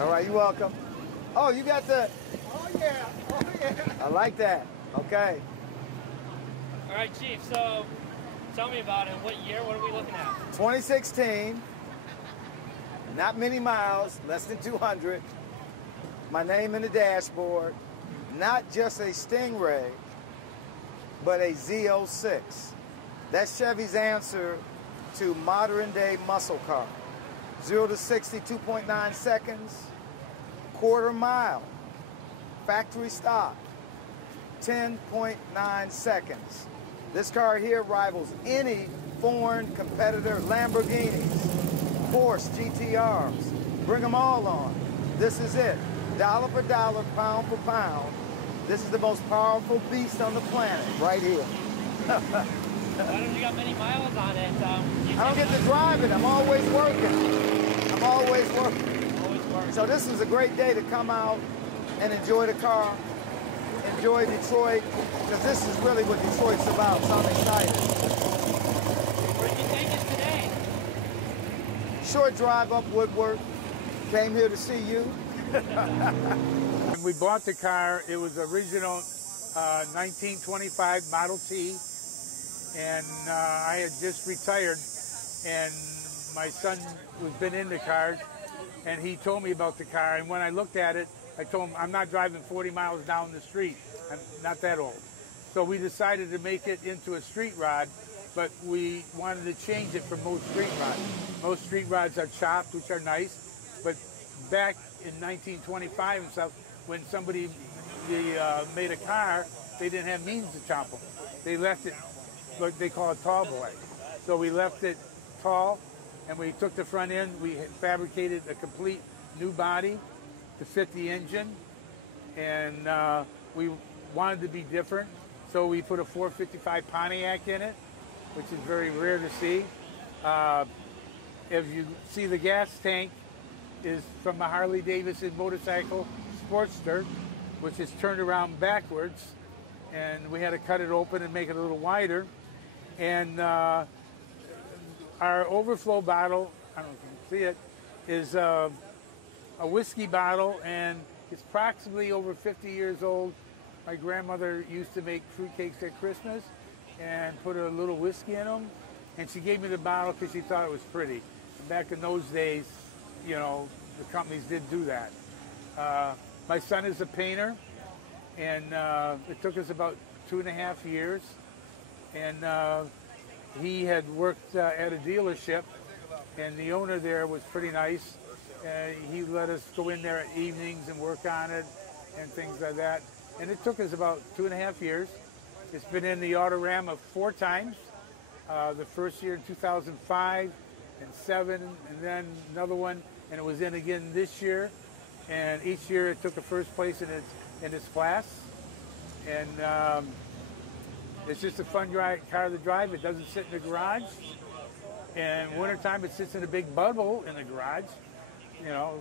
All right, you're welcome. Oh, you got the... Oh yeah, oh yeah. I like that. Okay. All right, Chief, so tell me about it. What year, what are we looking at? 2016. Not many miles, less than 200. My name in the dashboard. Not just a Stingray, but a Z06. That's Chevy's answer to modern day muscle car. 0 to 60, 2.9 seconds. Quarter mile. Factory stock. 10.9 seconds. This car here rivals any foreign competitor. Lamborghinis, Porsche GTRs. Bring them all on. This is it. Dollar for dollar, pound for pound. This is the most powerful beast on the planet, right here. Why don't you got many miles on it? I don't get to drive it. I'm always working. I'm always working. Always working. So this is a great day to come out and enjoy the car, enjoy Detroit, because this is really what Detroit's about, so I'm excited. Where'd you take it today? Short drive up Woodward. Came here to see you. When we bought the car, it was original 1925 Model T, and I had just retired, and my son was been into cars, and he told me about the car, and when I looked at it, I told him I'm not driving 40 miles down the street. I'm not that old. So we decided to make it into a street rod, but we wanted to change it from most street rods. Most street rods are chopped, which are nice, but back in 1925 and stuff, when somebody made a car, they didn't have means to chop them. They left it, what they call a tall boy. So we left it tall, and we took the front end, we fabricated a complete new body to fit the engine, and we wanted to be different, so we put a 455 Pontiac in it, which is very rare to see. If you see, the gas tank is from a Harley Davidson motorcycle Sportster, which is turned around backwards, and we had to cut it open and make it a little wider. And our overflow bottle, I don't know if you can see it, is a whiskey bottle, and it's approximately over 50 years old. My grandmother used to make fruitcakes at Christmas and put a little whiskey in them, and she gave me the bottle because she thought it was pretty. And back in those days, you know, the companies did do that. My son is a painter, and it took us about 2.5 years, and he had worked at a dealership, and the owner there was pretty nice. He let us go in there at evenings and work on it and things like that. And it took us about 2.5 years. It's been in the Autorama 4 times. The first year in 2005 and 7, and then another one, and it was in again this year. And each year it took a first place in its class. And it's just a fun car to drive. It doesn't sit in the garage. And wintertime it sits in a big bubble in the garage. You know,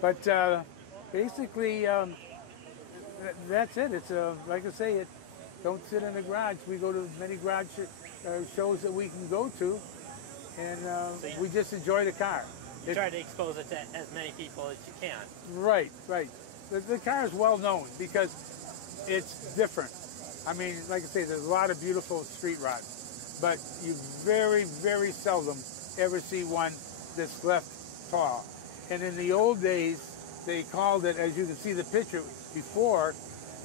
but basically that's it. It's like I say, it don't sit in the garage. We go to many garage shows that we can go to, and we just enjoy the car. You try to expose it to as many people as you can. Right, right. The car is well known because it's different. I mean, like I say, there's a lot of beautiful street rods, but you very, very seldom ever see one that's left tall. And in the old days, they called it, as you can see the picture before,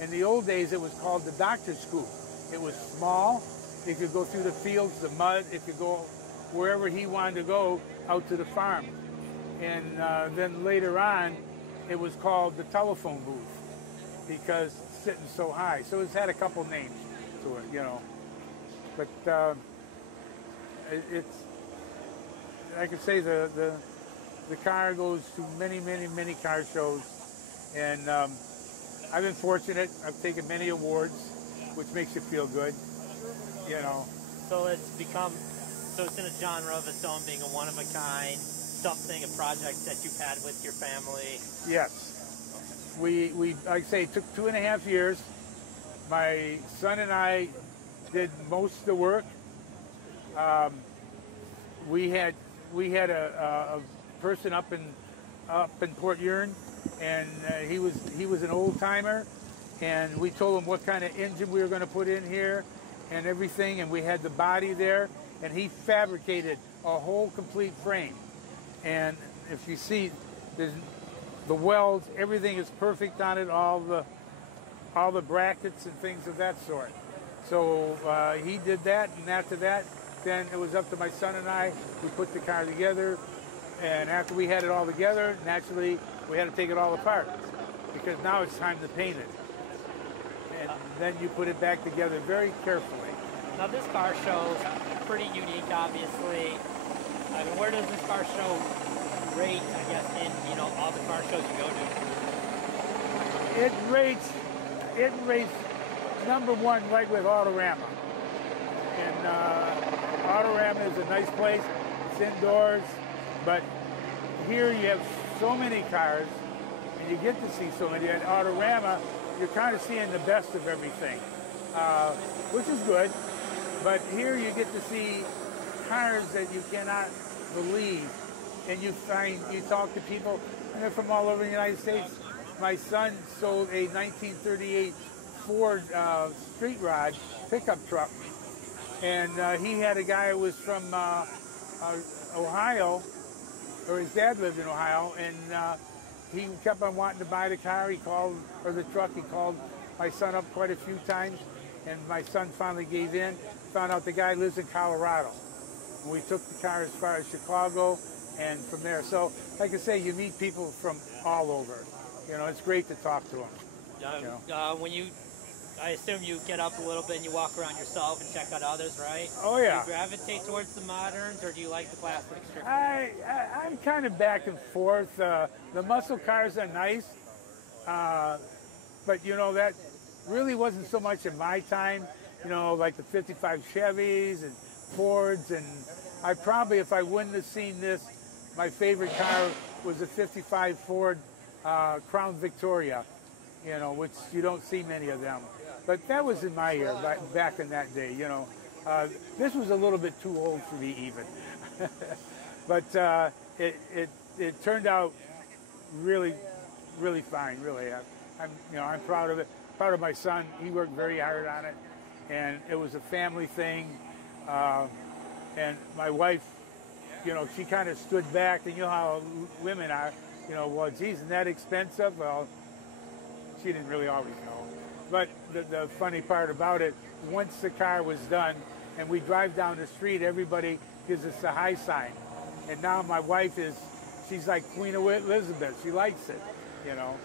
in the old days it was called the doctor scoop. It was small, it could go through the fields, the mud, it could go wherever he wanted to go, out to the farm. And then later on, it was called the telephone booth because it's sitting so high. So it's had a couple names to it, you know. But it's, like I say, the car goes to many, many, many car shows, and I've been fortunate. I've taken many awards, which makes you feel good, you know. So it's become, so it's in a genre of its own, being a one-of-a-kind, something, a project that you've had with your family. Yes. We like I say, it took 2.5 years. My son and I did most of the work. We had a person up in up in Port Huron, and he was an old timer, and we told him what kind of engine we were going to put in here and everything, and we had the body there, and he fabricated a whole complete frame. And if you see, there's the welds, everything is perfect on it, all the brackets and things of that sort. So he did that, and after that, then it was up to my son and I. We put the car together, and after we had it all together, naturally, we had to take it all apart, because now it's time to paint it. And then you put it back together very carefully. Now this car show is pretty unique, obviously. I mean, where does this car show rate, I guess, in, you know, all the car shows you go to? It rates number one right with Autorama. And Autorama is a nice place. It's indoors, but here you have so many cars, and you get to see so many. At Autorama, you're kind of seeing the best of everything, which is good. But here you get to see cars that you cannot believe, and you talk to people, and they're from all over the United States. My son sold a 1938 Ford street rod pickup truck, and he had a guy who was from Ohio, or his dad lived in Ohio, and he kept on wanting to buy the car. He called, or the truck. He called my son up quite a few times, and my son finally gave in. Found out the guy lives in Colorado. And we took the car as far as Chicago, and from there. So, like I say, you meet people from all over. You know, it's great to talk to them. When you, I assume you get up a little bit and you walk around yourself and check out others, right? Oh yeah. Do you gravitate towards the moderns, or do you like the classics? I'm kind of back and forth. The muscle cars are nice, but you know, that really wasn't so much in my time. You know, like the 55 Chevys and Fords, and I probably, if I wouldn't have seen this, my favorite car was a 55 Ford Crown Victoria, you know, which you don't see many of them. But that was in my year, back in that day, you know. This was a little bit too old for me even. But it turned out really, really fine, really. I'm proud of it. Proud of my son. He worked very hard on it, and it was a family thing. And my wife, you know, she kind of stood back, and you know how women are, you know, well, geez, isn't that expensive? Well, she didn't really always know. But the funny part about it, once the car was done and we drive down the street, everybody gives us a high sign. And now my wife she's like Queen Elizabeth. She likes it, you know.